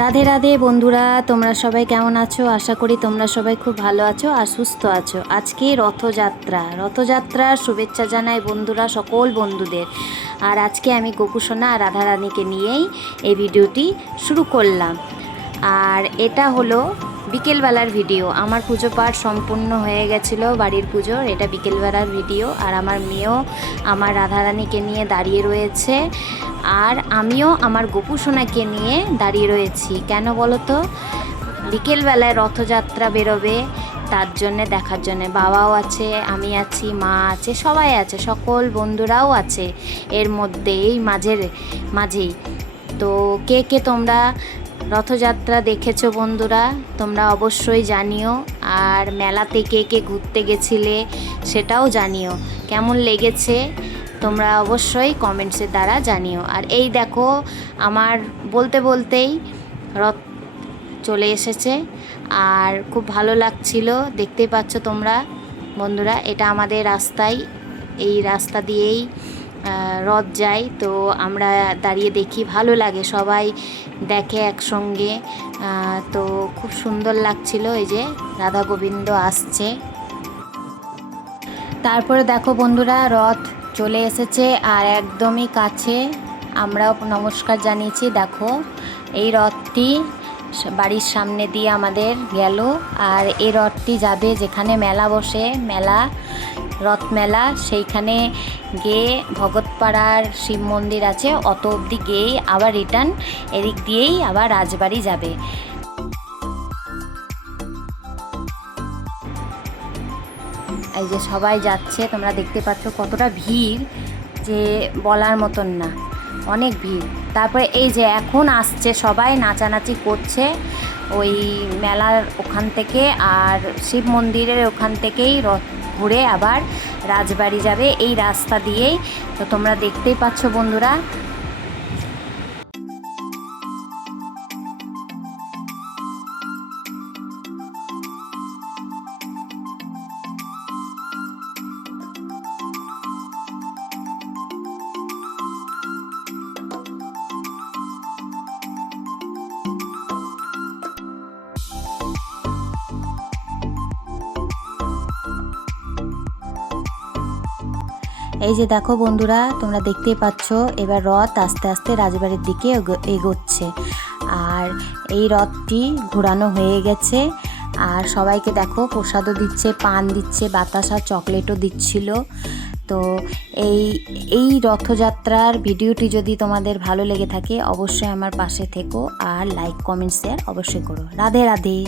রাধে রাধে বন্ধুরা, তোমরা সবাই কেমন আছো? আশা করি তোমরা সবাই খুব ভালো আছো আর সুস্থ আছো। আজকে রথযাত্রার শুভেচ্ছা জানাই বন্ধুরা, সকল বন্ধুদের। আর আজকে আমি গোপুসোনা আর রাধারানীকে নিয়েই এই ভিডিওটি শুরু করলাম। আর এটা হলো বিকেলবেলার ভিডিও। আমার পুজো পাঠ সম্পূর্ণ হয়ে গেছিলো, বাড়ির পুজোর। এটা বিকেলবেলার ভিডিও। আর আমার মেয়েও আমার রাধারানীকে নিয়ে দাঁড়িয়ে রয়েছে, আর আমিও আমার গোপুসোনাকে নিয়ে দাঁড়িয়ে রয়েছি। কেন বলো তো? বিকেলবেলায় রথযাত্রা বেরোবে, তার জন্যে দেখার জন্যে। বাবাও আছে, আমি আছি, মা আছে, সবাই আছে, সকল বন্ধুরাও আছে এর মধ্যে, এই মাঝেই। তো কে কে তোমরা রথযাত্রা দেখেছো বন্ধুরা, তোমরা অবশ্যই জানিও। আর মেলাতে কে কে ঘুরতে গেছিলে সেটাও জানিও। কেমন লেগেছে তোমরা অবশ্যই কমেন্টসের দ্বারা জানিও। আর এই দেখো, আমার বলতে বলতেই রথ চলে এসেছে, আর খুব ভালো লাগছিল। দেখতেই পাচ্ছ তোমরা বন্ধুরা, এটা আমাদের রাস্তায়, এই রাস্তা দিয়েই রথ যায়। তো আমরা দাঁড়িয়ে দেখি, ভালো লাগে, সবাই দেখে একসঙ্গে। তো খুব সুন্দর লাগছিল। এই যে রাধা গোবিন্দ আসছে। তারপরে দেখো বন্ধুরা, রথ চলে এসেছে আর একদমই কাছে। আমরাও নমস্কার জানিয়েছি। দেখো, এই রথটি বাড়ির সামনে দিয়ে আমাদের গেল। আর এই রথটি যাবে যেখানে মেলা বসে, রথ মেলা, সেইখানে গিয়ে ভগতপাড়ার শিব মন্দির আছে, অত অবধি গিয়েই আবার রিটার্ন এদিক দিয়েই আবার রাজবাড়ি যাবে। এই যে সবাই যাচ্ছে, তোমরা দেখতে পাচ্ছ কতটা ভিড়, যে বলার মতন না, অনেক ভিড়। তারপরে এই যে এখন আসছে, সবাই নাচানাচি করছে ওই মেলার ওখান থেকে, আর শিব মন্দিরের ওখান থেকেই রথ ঘুরে আবার রাজবাড়ি যাবে এই রাস্তা দিয়েই। তো তোমরা দেখতেই পাচ্ছ বন্ধুরা। এই যে দেখো বন্ধুরা, তোমরা দেখতেই পাচ্ছ এবার রথ আস্তে আস্তে রাজবাড়ির দিকে এগোচ্ছে। আর এই রথটি ঘোরানো হয়ে গেছে। আর সবাইকে দেখো প্রসাদও দিচ্ছে, পান দিচ্ছে, বাতাসা, চকলেটও দিচ্ছিল। তো এই রথযাত্রার ভিডিওটি যদি তোমাদের ভালো লেগে থাকে অবশ্যই আমার পাশে থেকো, আর লাইক, কমেন্ট, শেয়ার অবশ্যই করো। রাধে রাধে।